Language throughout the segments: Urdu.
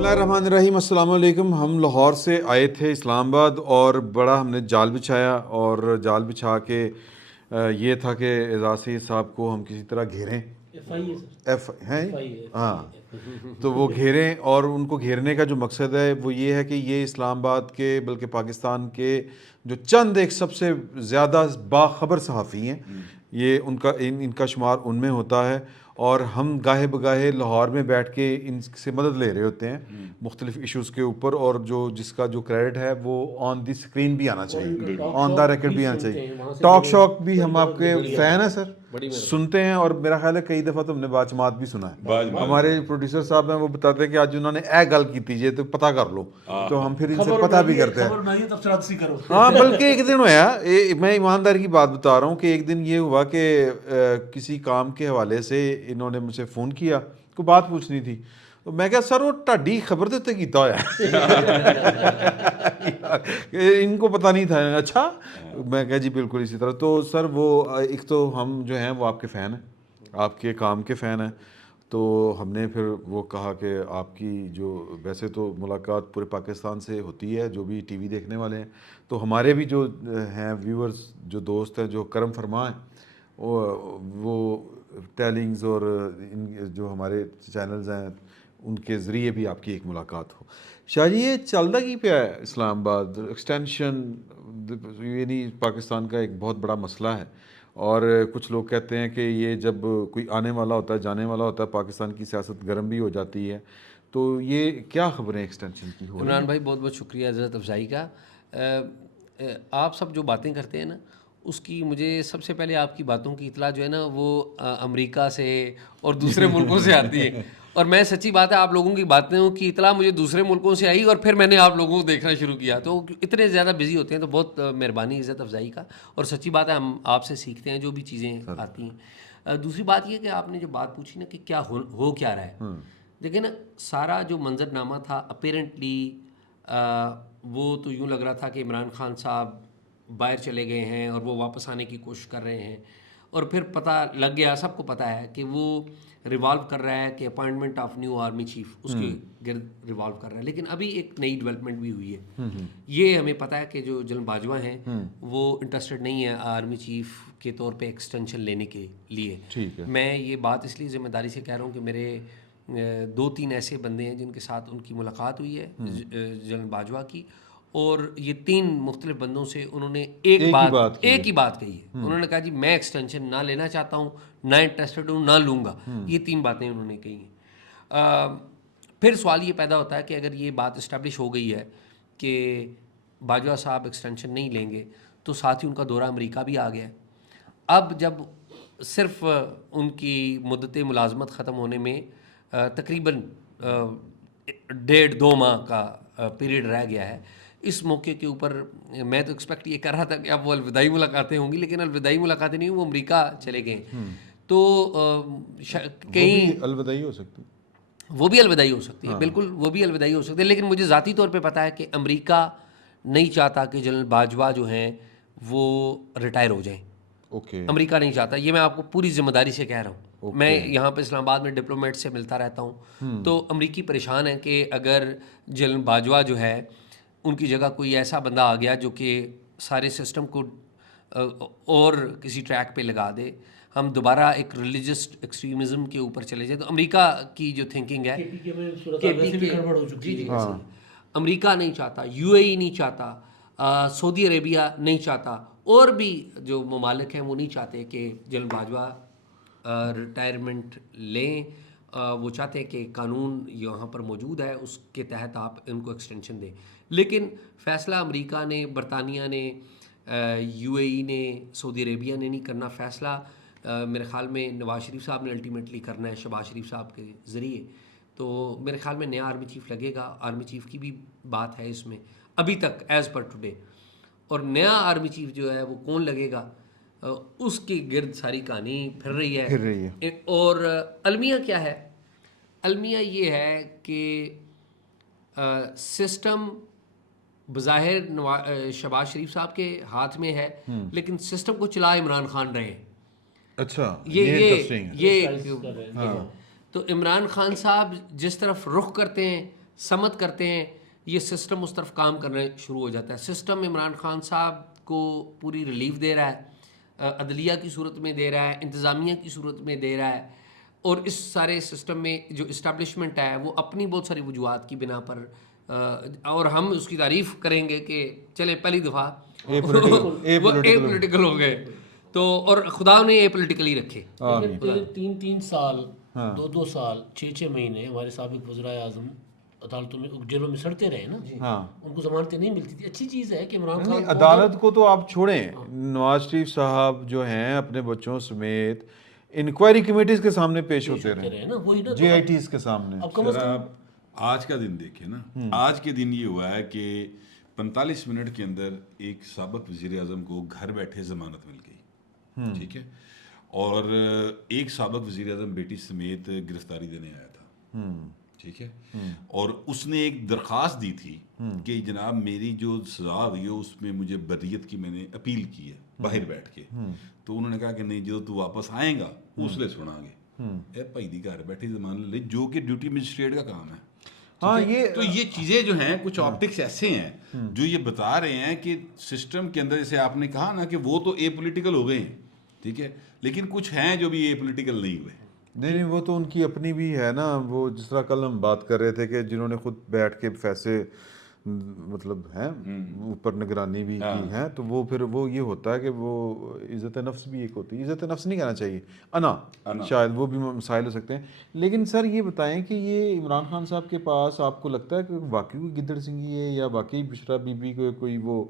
اللہ الرحمن الرحیم. السلام علیکم. ہم لاہور سے آئے تھے اسلام آباد اور بڑا ہم نے جال بچھایا اور جال بچھا کے یہ تھا کہ اعزازی صاحب کو ہم کسی طرح گھیریں. ایف ہیں ہاں, تو وہ گھیریں, اور ان کو گھیرنے کا جو مقصد ہے وہ یہ ہے کہ یہ اسلام آباد کے بلکہ پاکستان کے جو چند ایک سب سے زیادہ باخبر صحافی ہیں, یہ ان کا شمار ان میں ہوتا ہے, اور ہم گاہے بگاہے لاہور میں بیٹھ کے ان سے مدد لے رہے ہوتے ہیں مختلف ایشوز کے اوپر, اور جس کا جو کریڈٹ ہے وہ آن دی اسکرین بھی آنا چاہیے, آن دا ریکارڈ بھی آنا چاہیے. ٹاک شاک بھی ہم آپ کے فین ہیں سر, سنتے ہیں, اور میرا خیال ہے کئی دفعہ تو ہم نے باجمات بھی سنا ہے. ہمارے پروڈیوسر صاحب ہیں وہ بتاتے ہیں کہ آج انہوں نے گل کی تھی تو پتہ کر لو, تو ہم پھر ان سے پتہ بھی کرتے ہیں. ہاں, بلکہ ایک دن ہوا, میں ایمانداری کی بات بتا رہا ہوں کہ ایک دن یہ ہوا کہ کسی کام کے حوالے سے انہوں نے مجھ سے فون کیا, کوئی بات پوچھنی تھی, تو میں کہا سر وہ ٹاڈی خبر دے تے کیتا ہوا ان کو پتہ نہیں تھا. اچھا, میں کہا جی بالکل اسی طرح. تو سر وہ ایک تو ہم جو ہیں وہ آپ کے فین ہیں, آپ کے کام کے فین ہیں, تو ہم نے پھر وہ کہا کہ آپ کی جو ویسے تو ملاقات پورے پاکستان سے ہوتی ہے, جو بھی ٹی وی دیکھنے والے ہیں, تو ہمارے بھی جو ہیں ویورز, جو دوست ہیں, جو کرم فرما ہیں, وہ ٹیلنگز اور جو ہمارے چینلز ہیں ان کے ذریعے بھی آپ کی ایک ملاقات ہو. شاہ جی, یہ چلتا کی پیا ہے اسلام آباد ایکسٹینشن, یعنی پاکستان کا ایک بہت بڑا مسئلہ ہے, اور کچھ لوگ کہتے ہیں کہ یہ جب کوئی آنے والا ہوتا ہے, جانے والا ہوتا ہے, پاکستان کی سیاست گرم بھی ہو جاتی ہے, تو یہ کیا خبریں ایکسٹینشن کی ہو رہی ہیں؟ عمران بھائی بہت بہت شکریہ عزت افزائی کا. آپ سب جو باتیں کرتے ہیں نا, اس کی مجھے سب سے پہلے آپ کی باتوں کی اطلاع جو ہے نا وہ امریکہ سے اور دوسرے ملکوں سے آتی ہے, اور میں سچی بات ہے آپ لوگوں کی باتوں کی اطلاع مجھے دوسرے ملکوں سے آئی, اور پھر میں نے آپ لوگوں کو دیکھنا شروع کیا. تو اتنے زیادہ بزی ہوتے ہیں, تو بہت مہربانی عزت افزائی کا, اور سچی بات ہے ہم آپ سے سیکھتے ہیں جو بھی چیزیں آتی ہیں. دوسری بات یہ کہ آپ نے جو بات پوچھی نا کہ کیا ہو کیا رہا ہے, دیکھیں نا سارا جو منظر نامہ تھا اپیرنٹلی وہ تو یوں لگ رہا تھا کہ عمران خان صاحب باہر چلے گئے ہیں اور وہ واپس آنے کی کوشش کر رہے ہیں, اور پھر پتہ لگ گیا, سب کو پتہ ہے کہ وہ ریوالو کر رہا ہے کہ appointment of new army chief اس کے گرد ریوالو کر رہا ہے. لیکن ابھی ایک نئی ڈیولپمنٹ بھی ہوئی ہے, یہ ہمیں پتہ ہے کہ جو جنرل باجوہ ہیں وہ انٹرسٹڈ نہیں ہے آرمی چیف کے طور پہ ایکسٹینشن لینے کے لیے. میں یہ بات اس لیے ذمہ داری سے کہہ رہا ہوں کہ میرے 2-3 ایسے بندے ہیں جن کے ساتھ ان کی ملاقات ہوئی ہے جنرل باجوہ کی, اور یہ 3 مختلف بندوں سے انہوں نے ایک ہی بات کہی ہے. انہوں نے کہا جی میں ایکسٹینشن نہ لینا چاہتا ہوں, نہ انٹرسٹڈ ہوں, نہ لوں گا. یہ 3 باتیں انہوں نے کہی ہیں. پھر سوال یہ پیدا ہوتا ہے کہ اگر یہ بات اسٹیبلش ہو گئی ہے کہ باجوہ صاحب ایکسٹینشن نہیں لیں گے, تو ساتھ ہی ان کا دورہ امریکہ بھی آ گیا. اب جب صرف ان کی مدت ملازمت ختم ہونے میں تقریباً 1.5-2 ماہ کا پیریڈ رہ گیا ہے, اس موقع کے اوپر میں تو ایکسپیکٹ یہ کر رہا تھا کہ اب وہ الوداعی ملاقاتیں ہوں گی, لیکن الوداعی ملاقاتیں نہیں, وہ امریکہ چلے گئے. تو کہیں الوداعی ہو سکتی, وہ بھی الوداعی ہو سکتی ہے, بالکل وہ بھی الوداعی ہو سکتی ہے. لیکن مجھے ذاتی طور پہ پتہ ہے کہ امریکہ نہیں چاہتا کہ جنرل باجوہ جو ہیں وہ ریٹائر ہو جائیں. امریکہ نہیں چاہتا, یہ میں آپ کو پوری ذمہ داری سے کہہ رہا ہوں. میں یہاں پہ اسلام آباد میں ڈپلومیٹ سے ملتا رہتا ہوں, تو امریکی پریشان ہیں کہ اگر جنرل باجوہ جو ہے ان کی جگہ کوئی ایسا بندہ آ گیا جو کہ سارے سسٹم کو اور کسی ٹریک پہ لگا دے, ہم دوبارہ ایک ریلیجس ایکسٹریمزم کے اوپر چلے جائیں. تو امریکہ کی جو تھنکنگ ہے امریکہ نہیں چاہتا, UAE نہیں چاہتا, سعودی عربیہ نہیں چاہتا, اور بھی جو ممالک ہیں وہ نہیں چاہتے کہ جنرل باجوہ ریٹائرمنٹ لیں. وہ چاہتے ہیں کہ قانون یہاں پر موجود ہے اس کے تحت آپ ان کو ایکسٹینشن دیں. لیکن فیصلہ امریکہ نے, برطانیہ نے, UAE نے, سعودی عربیہ نے نہیں کرنا. فیصلہ میرے خیال میں نواز شریف صاحب نے الٹیمیٹلی کرنا ہے شہباز شریف صاحب کے ذریعے. تو میرے خیال میں نیا آرمی چیف لگے گا, آرمی چیف کی بھی بات ہے اس میں ابھی تک ایز پر ٹوڈے. اور نیا آرمی چیف جو ہے وہ کون لگے گا, اس کے گرد ساری کہانی پھر رہی ہے. اور المیہ کیا ہے, المیہ یہ ہے کہ سسٹم بظاہر شہباز شریف صاحب کے ہاتھ میں ہے, لیکن سسٹم کو چلا عمران خان رہے. اچھا, یہ تو عمران خان صاحب جس طرف رخ کرتے ہیں سمت کرتے ہیں یہ سسٹم اس طرف کام کرنا شروع ہو جاتا ہے. سسٹم عمران خان صاحب کو پوری ریلیف دے رہا ہے, عدلیہ کی صورت میں دے رہا ہے, انتظامیہ کی صورت میں دے رہا ہے, اور اس سارے سسٹم میں جو اسٹیبلشمنٹ ہے وہ اپنی بہت ساری وجوہات کی بنا پر, اور ہم اس کی تعریف کریں گے کہ چلیں پہلی دفعہ وہ اے پولیٹیکل ہو گئے, تو اور خدا نے اے پولیٹیکل ہی رکھے. 3 سال 2 سال 6 مہینے ہمارے سابق وزرائے اعظم عدالتوں میں جیلوں میں سڑتے رہے نا, ان کو ضمانتیں نہیں ملتی تھی. اچھی چیز ہے کہ عمران خان عدالت کو تو آپ چھوڑیں, نواز شریف صاحب جو ہیں اپنے بچوں سمیت انکوائری کمیٹیز کے سامنے پیش ہوتے رہے نا, وہی نا جی آئی ٹیز کے سامنے. اب کم از کم آپ آج کا دن دیکھیں نا, آج کے دن یہ ہوا ہے کہ 45 منٹ کے اندر ایک سابق وزیر اعظم کو گھر بیٹھے ضمانت مل گئی, ٹھیک ہے, اور ایک سابق وزیر اعظم بیٹی سمیت گرفتاری دینے آیا تھا, ٹھیک ہے, اور اس نے ایک درخواست دی تھی کہ جناب میری جو سزا ہوئی ہے اس میں مجھے بریت کی میں نے اپیل کی ہے باہر بیٹھ کے, تو انہوں نے کہا کہ نہیں جو تو واپس آئیں گا اس لیے سنا گے. اے بھائی دی گھر بیٹھے ضمانت لے, جو کہ ڈیوٹی مجسٹریٹ کا کام ہے. ہاں تو یہ چیزیں جو ہیں کچھ آپٹکس ایسے ہیں جو یہ بتا رہے ہیں کہ سسٹم کے اندر, جیسے آپ نے کہا نا کہ وہ تو اے پولیٹیکل ہو گئے ہیں, ٹھیک ہے, لیکن کچھ ہیں جو بھی اے پولیٹیکل نہیں ہوئے. نہیں وہ تو ان کی اپنی بھی ہے نا, وہ جس طرح کل ہم بات کر رہے تھے کہ جنہوں نے خود بیٹھ کے فیصلے مطلب ہیں اوپر نگرانی بھی کی ہے, تو وہ پھر وہ یہ ہوتا ہے کہ وہ عزت نفس بھی ایک ہوتی ہے, عزت نفس نہیں کہنا چاہیے, انا شاید وہ بھی مسائل ہو سکتے ہیں. لیکن سر یہ بتائیں کہ یہ عمران خان صاحب کے پاس آپ کو لگتا ہے کہ واقعی کوئی گدڑ سنگھی ہے یا واقعی بشرا بی بی کو کوئی وہ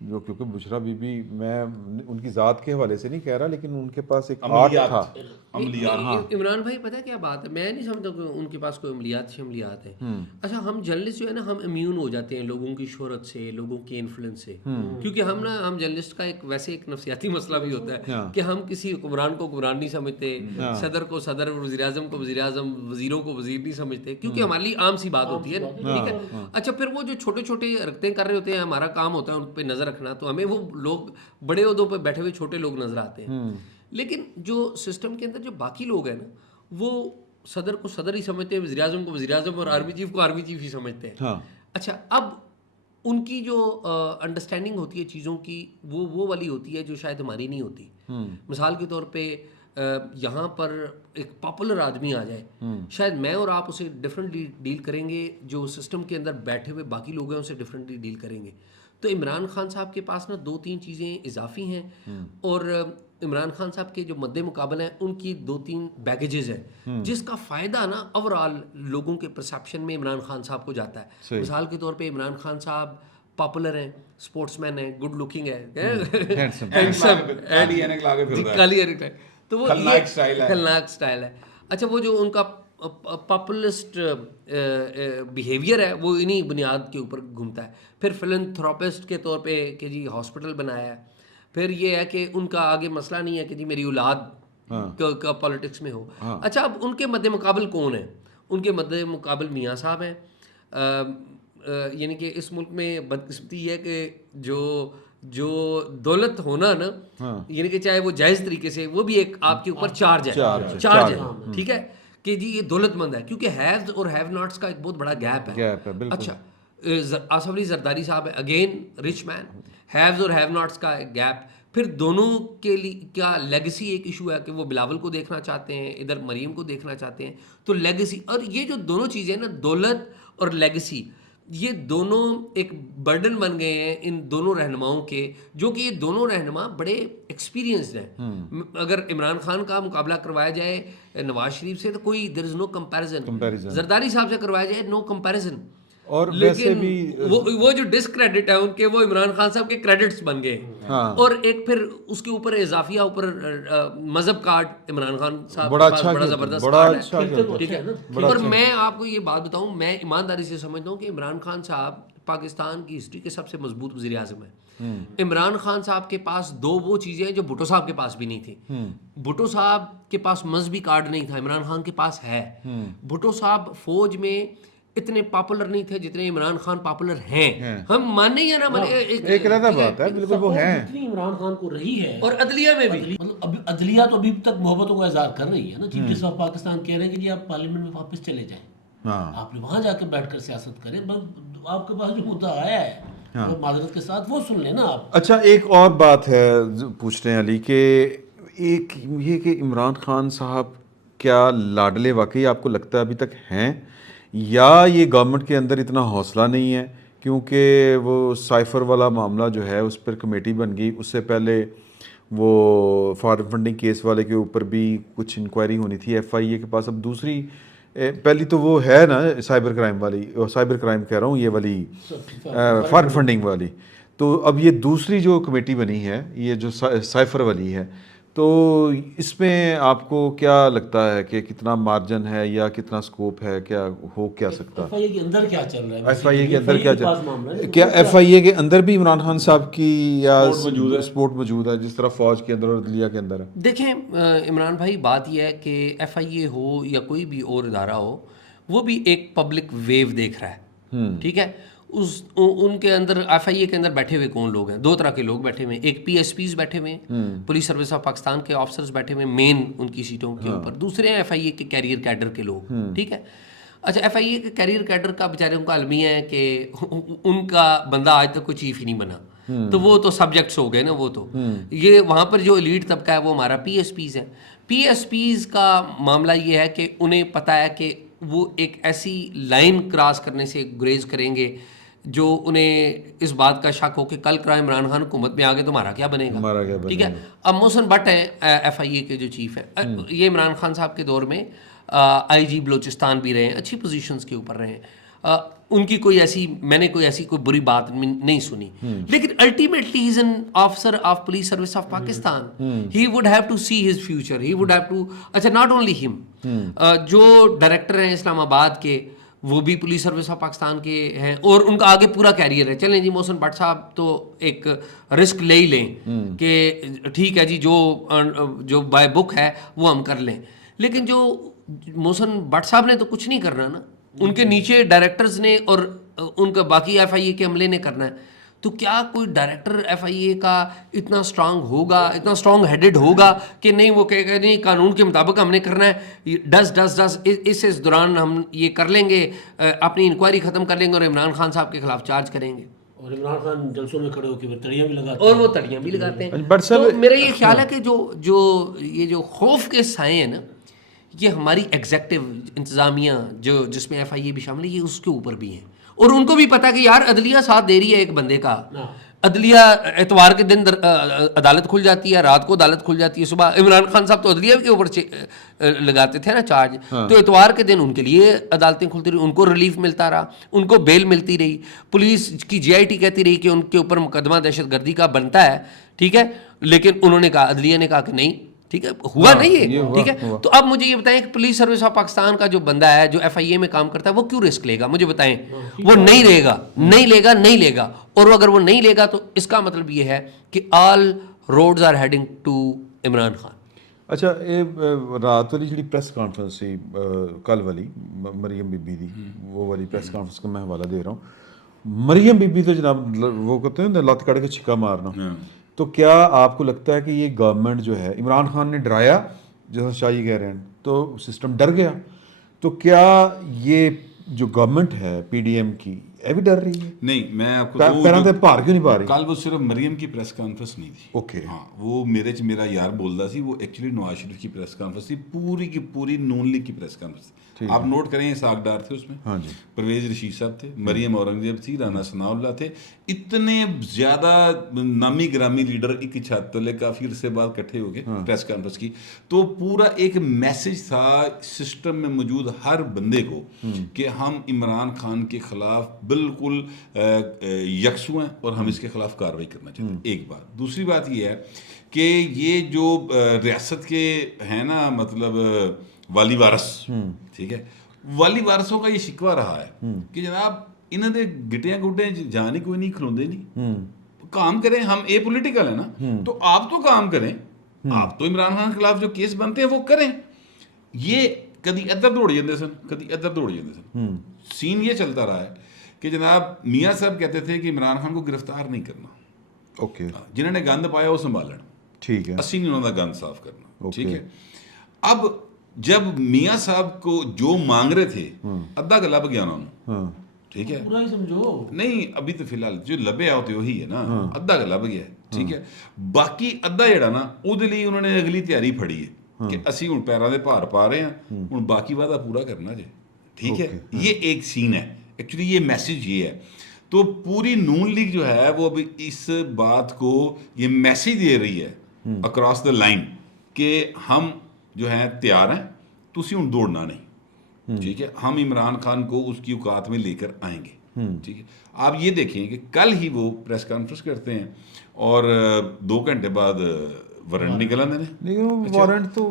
جو, کیونکہ بشرا بی بی میں ان کی ذات کے حوالے سے نہیں کہہ رہا لیکن ان کے پاس ایک آرٹ تھا. عمران بھائی پتہ کیا بات ہے, میں نہیں سمجھتا کہ ان کے پاس کوئی عملیات ہیں. اچھا ہم جرنلسٹ جو ہے نا ہم امیون ہو جاتے ہیں لوگوں کی شہرت سے, لوگوں کے انفلوئنس سے, کیونکہ ہم جرنلسٹ کا ویسے ایک نفسیاتی مسئلہ بھی ہوتا ہے کہ ہم کسی حکمران کو حکمران نہیں سمجھتے, صدر کو صدر, وزیر اعظم کو وزیر اعظم, وزیروں کو وزیر نہیں سمجھتے, کیونکہ ہمارے لیے عام سی بات ہوتی ہے نا, ٹھیک ہے. اچھا پھر وہ جو چھوٹے چھوٹے رکھتے کر رہے ہوتے ہیں, ہمارا کام ہوتا ہے ان پہ نظر رکھنا, تو ہمیں وہ لوگ بڑے عہدوں پہ بیٹھے ہوئے چھوٹے لوگ نظر آتے ہیں. لیکن جو سسٹم کے اندر جو باقی لوگ ہیں نا وہ صدر کو صدر ہی سمجھتے ہیں, وزیر اعظم کو وزیر اعظم, اور آرمی چیف کو آرمی چیف ہی سمجھتے ہیں. اچھا اب ان کی جو انڈرسٹینڈنگ ہوتی ہے چیزوں کی وہ والی ہوتی ہے جو شاید ہماری نہیں ہوتی. مثال کے طور پہ یہاں پر ایک پاپولر آدمی آ جائے, شاید میں اور آپ اسے ڈفرینٹلی ڈیل کریں گے, جو سسٹم کے اندر بیٹھے ہوئے باقی لوگ ہیں اسے ڈفرینٹلی ڈیل کریں گے. تو عمران خان صاحب کے پاس نا 2-3 چیزیں اضافی ہیں, اور عمران خان صاحب کے جو مد مقابل ہیں ان کی 2-3 بیگیجز ہیں جس کا فائدہ نا اوور آل لوگوں کے پرسیپشن میں عمران خان صاحب کو جاتا ہے. مثال کے طور پہ عمران خان صاحب پاپولر ہیں, اسپورٹس مین ہیں, گڈ لکنگ ہے, تو وہ خلناک سٹائل ہے. اچھا وہ جو ان کا پاپولسٹ بیہیویئر ہے وہ انہی بنیاد کے اوپر گھومتا ہے. پھر فلنتھراپسٹ کے طور پہ کہ جی ہاسپٹل بنایا ہے. پھر یہ ہے کہ ان کا آگے مسئلہ نہیں ہے کہ جی میری اولاد کا پالیٹکس میں ہو. اچھا اب ان کے مد مقابل کون ہیں؟ ان کے مد مقابل میاں صاحب ہیں. یعنی کہ اس ملک میں بدقسمتی ہے کہ جو دولت ہونا نا, یعنی کہ چاہے وہ جائز طریقے سے, وہ بھی ایک آپ کے اوپر چارج ہے, ٹھیک ہے, کہ جی یہ دولت مند ہے, کیونکہ ہیوز اور ہیو ناٹس کا ایک بہت بڑا گیپ ہے. اچھا آصف علی زرداری صاحب ہے, اگین رچ مین, ہیوز اور ہیو ناٹس کا ایک گیپ. پھر دونوں کے لیے کیا لیگسی ایک ایشو ہے کہ وہ بلاول کو دیکھنا چاہتے ہیں, ادھر مریم کو دیکھنا چاہتے ہیں, تو لیگسی, اور یہ جو دونوں چیزیں نا دولت اور لیگسی, یہ دونوں ایک برڈن بن گئے ہیں ان دونوں رہنماؤں کے, جو کہ یہ دونوں رہنما بڑے ایکسپیرینسڈ ہیں. اگر عمران خان کا مقابلہ کروایا جائے نواز شریف سے تو کوئی دیر از نو کمپیریزن, زرداری صاحب سے کروایا جائے نو کمپیریزن. اور ویسے بھی وہ جو ڈسکریڈٹ ہے ان کے, وہ عمران خان صاحب کے کریڈٹس بن گئے. اور ایک پھر اس کے اوپر اضافیہ اوپر مذہب کارڈ عمران خان صاحب کے پاس بڑا زبردست کارڈ ہے, ٹھیک ہے. اور میں آپ کو یہ بات بتاؤں, میں ایمانداری سے سمجھتا ہوں کہ عمران خان صاحب پاکستان کی ہسٹری کے سب سے مضبوط وزیر اعظم ہیں. عمران خان صاحب کے پاس 2 وہ چیزیں ہیں جو بھٹو صاحب کے پاس بھی نہیں تھی. بھٹو صاحب کے پاس مذہبی کارڈ نہیں تھا, عمران خان کے پاس ہے. بھٹو صاحب فوج میں اتنے پاپولر نہیں تھے جتنے عمران خان پاپولر ہیں. ہم ماننے ہی ہیں نا, ایک علیحدہ بات ہے, بالکل وہ ہیں. جتنی عمران خان کو رہی ہے, اور عدلیہ میں بھی, مطلب عدلیہ تو ابھی تک محبتوں کا اظہار کر رہی ہے نا. چیف جسٹس آف پاکستان کہہ رہے ہیں کہ جی آپ پارلیمنٹ میں واپس چلے جائیں, آپ نے وہاں جا کے بیٹھ کر سیاست کریں. آپ کے پاس جو مدعا آیا ہے وہ معذرت کے ساتھ وہ سن لیں نا آپ. اچھا ایک اور بات ہے پوچھ رہے ہیں علی کہ ایک یہ کہ عمران خان صاحب کیا لاڈلے واقعی آپ کو لگتا ہے ابھی تک ہیں، یا یہ گورنمنٹ کے اندر اتنا حوصلہ نہیں ہے؟ کیونکہ وہ سائفر والا معاملہ جو ہے اس پر کمیٹی بن گئی، اس سے پہلے وہ فارم فنڈنگ کیس والے کے اوپر بھی کچھ انکوائری ہونی تھی ایف آئی اے کے پاس. اب دوسری پہلی تو وہ ہے نا سائبر کرائم والی، سائبر کرائم کہہ رہا ہوں، یہ والی فارم فنڈنگ والی. تو اب یہ دوسری جو کمیٹی بنی ہے یہ جو سائفر والی ہے، تو اس میں آپ کو کیا لگتا ہے کہ کتنا مارجن ہے یا کتنا سکوپ ہے، کیا ہو کیا سکتا ہے؟ ایف آئی اے کے اندر کیا چل رہا ہے؟ ایف آئی اے کے اندر کیا چل کیا ایف آئی اے کے اندر بھی عمران خان صاحب کی یا سپورٹ موجود ہے جس طرح فوج کے اندر اور عدلیہ کے اندر ہے؟ دیکھیں عمران بھائی، بات یہ ہے کہ ایف آئی اے ہو یا کوئی بھی اور ادارہ ہو، وہ بھی ایک پبلک ویو دیکھ رہا ہے. ٹھیک ہے، ان کے اندر ایف آئی اے کے اندر بیٹھے ہوئے کون لوگ ہیں؟ دو طرح کے لوگ بیٹھے ہوئے ہیں. ایک پی ایس پیز بیٹھے ہوئے ہیں، پولیس سروس آف پاکستان کے آفسرز بیٹھے ہوئے ہیں مین ان کی سیٹوں کے اوپر. دوسرے ہیں ایف آئی اے کے کیریئر کیڈر کے لوگ. ٹھیک ہے، اچھا ایف آئی اے کے کیریئر کیڈر کا بیچارے کا المیہ ہے کہ ان کا بندہ آج تک کوئی چیف ہی نہیں بنا، تو وہ تو سبجیکٹس ہو گئے نا. وہ تو یہ وہاں پر جو ایلیٹ طبقہ ہے وہ ہمارا پی ایس پیز ہے. پی ایس پیز کا معاملہ یہ ہے کہ انہیں پتہ ہے کہ وہ ایک ایسی لائن کراس کرنے سے گریز کریں گے جو انہیں اس بات کا شک ہو کہ کل عمران خان حکومت میں آگے تو ہمارا کیا بنے گا. ٹھیک ہے، اب محسن بٹ ہیں ایف آئی اے کے جو چیف ہیں، یہ عمران خان صاحب کے دور میں آئی جی بلوچستان بھی رہے ہیں، اچھی پوزیشنز کے اوپر رہے ہیں. ان کی میں نے کوئی ایسی کوئی بری بات نہیں سنی. لیکن ultimately he is an officer of Police Service of Pakistan. He would have to see his future, he would have to. اچھا ناٹ اونلی ہم، جو ڈائریکٹر ہیں اسلام آباد کے وہ بھی پولیس سروس آف پاکستان کے ہیں اور ان کا آگے پورا کیریئر ہے. چلیں جی محسن بٹ صاحب تو ایک رسک لے ہی لیں کہ ٹھیک ہے جی جو بائی بک ہے وہ ہم کر لیں. لیکن جو محسن بٹ صاحب نے تو کچھ نہیں کرنا نا، ان کے نیچے ڈائریکٹرز نے اور ان کا باقی ایف آئی اے کے عملے نے کرنا ہے. تو کیا کوئی ڈائریکٹر ایف آئی اے کا اتنا اسٹرانگ ہوگا، اتنا اسٹرانگ ہیڈڈ ہوگا کہ نہیں وہ کہے گا نہیں قانون کے مطابق ہم نے کرنا ہے، ڈس اس دوران ہم یہ کر لیں گے، اپنی انکوائری ختم کر لیں گے اور عمران خان صاحب کے خلاف چارج کریں گے. اور عمران خان جلسوں میں کھڑے ہو کے تڑیاں بھی لگاتے اور وہ تڑیاں بھی لگاتے ہیں. تو میرا یہ خیال ہے کہ جو خوف کے سائے ہیں نا، یہ ہماری ایگزیکٹو انتظامیہ جس میں ایف آئی اے بھی شامل ہے، یہ اس کے اوپر بھی ہیں. اور ان کو بھی پتا کہ یار عدلیہ ساتھ دے رہی ہے ایک بندے کا. عدلیہ اتوار کے دن عدالت کھل جاتی ہے، رات کو عدالت کھل جاتی ہے، صبح عمران خان صاحب تو عدلیہ کے اوپر لگاتے تھے نا چارج، تو اتوار کے دن ان کے لیے عدالتیں کھلتی رہی، ان کو ریلیف ملتا رہا، ان کو بیل ملتی رہی. پولیس کی جی آئی ٹی کہتی رہی کہ ان کے اوپر مقدمہ دہشت گردی کا بنتا ہے. ٹھیک ہے، لیکن انہوں نے کہا، عدلیہ نے کہا کہ نہیں. ٹھیک ہے، ہوا نہیں ہے. ٹھیک ہے، تو اب مجھے یہ بتائیں کہ پولیس سروس آف پاکستان کا جو بندہ ہے جو ایف آئی اے میں کام کرتا ہے وہ کیوں رسک لے گا؟ مجھے بتائیں. وہ نہیں لے گا. اور اگر وہ نہیں لے گا تو اس کا مطلب یہ ہے کہ all roads are heading to Imran Khan. اچھا رات والی جڑی پریس کانفرنس سی کل والی مریم بی بی دی، وہ والی پریس کانفرنس کا میں حوالہ دے رہا ہوں. مریم بی بی تو جناب وہ کہتے ہیں لت کڑ کے چھکا مارنا. تو کیا آپ کو لگتا ہے کہ یہ گورنمنٹ جو ہے عمران خان نے ڈرایا، جیسا شاہی کہہ رہے ہیں، تو سسٹم ڈر گیا؟ تو کیا یہ جو گورنمنٹ ہے پی ڈی ایم کی یہ بھی ڈر رہی ہے؟ نہیں، میں آپ کو پیروں تے بھار کیوں نہیں پا رہی؟ کل وہ صرف مریم کی پریس کانفرنس نہیں تھی. اوکے، ہاں، وہ میرا یار بولتا سی، وہ ایکچولی نواز شریف کی پریس کانفرنس تھی، پوری کی پوری نون لیگ کی پریس کانفرنس تھی. آپ نوٹ کریں اسحاق ڈار تھے اس میں، ہاں جی، پرویز رشید صاحب تھے، مریم اورنگزیب تھی، رانا ثناء اللہ تھے. اتنے زیادہ نامی گرامی لیڈر ایک چھت تلے کافی عرصے بعد اکٹھے ہو گئے پریس کانفرنس کی. تو پورا ایک میسج تھا سسٹم میں موجود ہر بندے کو کہ ہم عمران خان کے خلاف بالکل یکسو ہیں اور ہم اس کے خلاف کارروائی کرنا چاہتے ہیں. ایک بات. دوسری بات یہ ہے کہ یہ جو ریاست کے ہیں نا، مطلب والی وارث، ٹھیک ہے، والی وارثوں کا یہ شکوہ رہا ہے کہ جناب انہوں نے گٹیاں گٹیں جان ہی کوئی نہیں، کھلوندے نہیں. کام کریں، ہم اے پولیٹیکل ہے نا، تو آپ تو کام کریں، آپ تو عمران خان کے خلاف جو کیس بنتے ہیں وہ کریں. یہ کدی ادھر دوڑ جاندے سن، کدی ادھر دوڑ جاندے سن. سین یہ چلتا رہا ہے کہ جناب میاں صاحب کہتے تھے کہ عمران خان کو گرفتار نہیں کرنا، اوکے، جنہوں نے گند پایا وہ سنبھالن، ٹھیک ہے، اسی نے انہوں نے گند صاف کرنا. ٹھیک ہے. اب جب میاں صاحب کو جو مانگ رہے تھے ادھا گلا گیا انہوں نے, ٹھیک ہے, پورا ہی سمجھو نہیں ابھی تو فی الحال جو لبے ہوتے وہی ہے نا, ادھا گلا گیا ہے, ٹھیک ہے, باقی ادھا جڑا نا ਉਹਦੇ ਲਈ انہوں نے اگلی تیاری پھڑی ہے کہ اسی ہن پیراں دے بھار پا رہے ہیں, ہن باقی وعدہ پورا کرنا جے, ٹھیک ہے. یہ ایک سین ہے ایکچولی, یہ میسج یہ ہے. تو پوری نون لیگ جو ہے وہ اب اس بات کو یہ میسج دے رہی ہے اکراس دا لائن کہ ہم جو ہیں تیار ہیں, تسی ہن دوڑنا نہیں, ٹھیک ہے, ہم عمران خان کو اس کی اوقات میں لے کر آئیں گے, ٹھیک ہے. آپ یہ دیکھیں کہ کل ہی وہ پریس کانفرنس کرتے ہیں اور 2 گھنٹے بعد وارنٹ نکلا میں نے, لیکن وارنٹ تو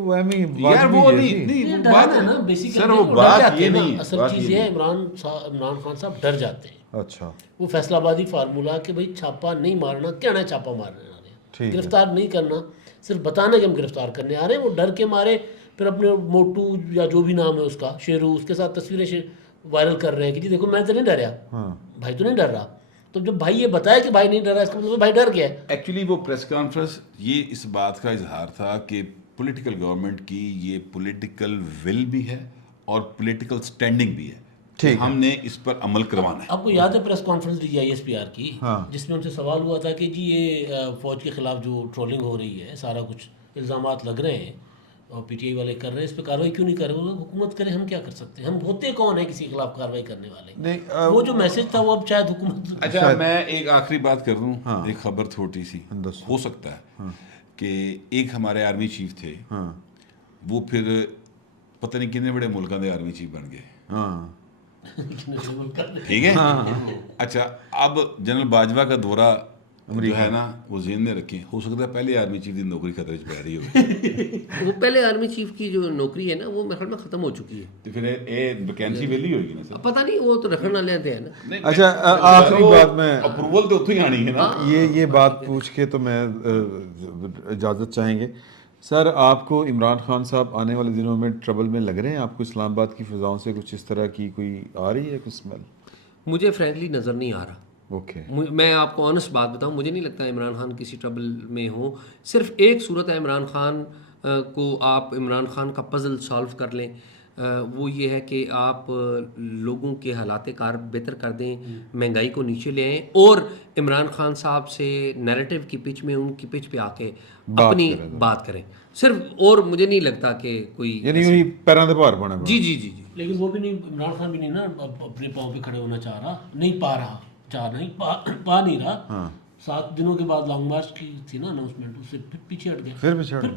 یار وہ نہیں وہ بات ہے نا بیسیکلی سر, وہ بات یہ نہیں, اصل چیز یہ ہے عمران خان صاحب ڈر جاتے ہیں. اچھا, وہ فیصلہ آبادی فارمولہ کہ بھائی چھاپا نہیں مارنا, کہنا چھاپا مارنے آ رہے ہیں, گرفتار نہیں کرنا, صرف بتانا کہ ہم گرفتار کرنے آ رہے ہیں. وہ ڈر کے مارے پھر اپنے موٹو یا جو بھی نام ہے اس کا, شیرو, اس کے ساتھ تصویریں وائرل کر رہے ہیں کہ جی دیکھو میں تو نہیں ڈریا, بھائی تو نہیں ڈر رہا. تو جب بھائی یہ بتایا کہ بھائی نہیں ڈر رہا, اس کا مطلب بھائی ڈر گیا. ایکچولی وہ پریس کانفرنس یہ اس بات کا اظہار تھا کہ پولیٹیکل گورنمنٹ کی یہ پولیٹیکل ول بھی ہے اور پولیٹیکل سٹینڈنگ بھی ہے کہ ہم نے اس پر عمل کروانا ہے. آپ کو یاد ہے پریس کانفرنس DGISPR کی, جس میں ان سے سوال ہوا تھا کہ جی یہ فوج کے خلاف جو ٹرولنگ ہو رہی ہے, سارا کچھ الزامات لگ رہے ہیں اور PTI والے کر رہے ہیں, اس پہ کارروائی کیوں نہیں کر رہے؟ وہ حکومت کرے, ہم کیا کر سکتے ہیں, ہم ہوتے کون ہیں کسی کے خلاف کارروائی کرنے والے. وہ جو میسج تھا وہ اب شاید حکومت. اچھا میں ایک آخری بات کر دوں, ایک خبر چھوٹی سی, ہو سکتا ہے کہ ایک ہمارے آرمی چیف تھے, وہ پھر پتہ نہیں کتنے بڑے ملکوں کے آرمی چیف بن گئے, ٹھیک ہے. اچھا اب جنرل باجوہ کا دورہ جو ہے نا وہ ذہن میں رکھیں, ہو سکتا ہے پہلے آرمی چیف کی نوکری خطرے پہ رہی ہو. وہ پہلے آرمی چیف کی جو نوکری ہے نا وہ میرے خیال میں ختم ہو چکی ہے, تو پھر ویکینسی ویلی ہوئے گی نا سر, پتہ نہیں, وہ تو رکھنا لیتے ہیں نا. اچھا آخری بات میں اپروول تو اتنی آنی ہے نا. یہ بات پوچھ کے تو میں اجازت چاہیں گے سر, آپ کو عمران خان صاحب آنے والے دنوں میں ٹربل میں لگ رہے ہیں؟ آپ کو اسلام آباد کی فضاؤں سے کچھ اس طرح کی کوئی آ رہی ہے کچھ اسمیل؟ مجھے فرینکلی نظر نہیں آ رہا. اوکے, میں آپ کو آنیسٹ بات بتاؤں, مجھے نہیں لگتا عمران خان کسی ٹربل میں ہوں. صرف ایک صورت ہے عمران خان کو آپ عمران خان کا پزل سالو کر لیں, وہ یہ ہے کہ آپ لوگوں کے حالات کار بہتر کر دیں, مہنگائی کو نیچے لے آئیں اور عمران خان صاحب سے نیریٹو کی پچ میں ان کی پچ پہ آ کے اپنی بات کریں صرف. اور مجھے نہیں لگتا کہ کوئی یعنی پیروں دے بھار بنے. جی جی جی جی, لیکن وہ بھی نہیں, عمران خان بھی نہیں نا اپنے پاؤں پہ کھڑے ہونا چاہ رہا, نہیں پا رہا, پا نہیں رہا. 7 دنوں کے بعد لانگ مارچ کی تھی نا اناؤنسمنٹ, اس سے پھر پیچھے ہٹ گیا, پھر پیچھے ہٹ گیا.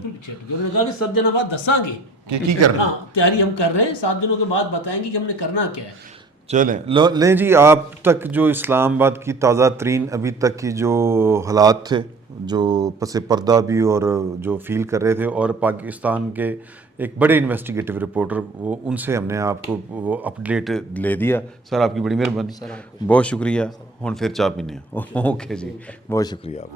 انہوں نے کہا کہ 7 دنوں بعد دساں گے کہ کی کرنا, ہاں تیاری ہم کر رہے ہیں, 7 دنوں کے بعد بتائیں گے کہ ہم نے کرنا کیا ہے. چلیں لیں جی. آپ تک جو اسلام آباد کی تازہ ترین ابھی تک کی جو حالات تھے, جو پس پردہ بھی اور جو فیل کر رہے تھے, اور پاکستان کے ایک بڑے انویسٹیگیٹو رپورٹر, وہ ان سے ہم نے آپ کو وہ اپڈیٹ لے دیا. سر آپ کی بڑی مہربانی, بہت شکریہ. ہوں پھر چاہ پینے. اوکے جی, بہت شکریہ آپ.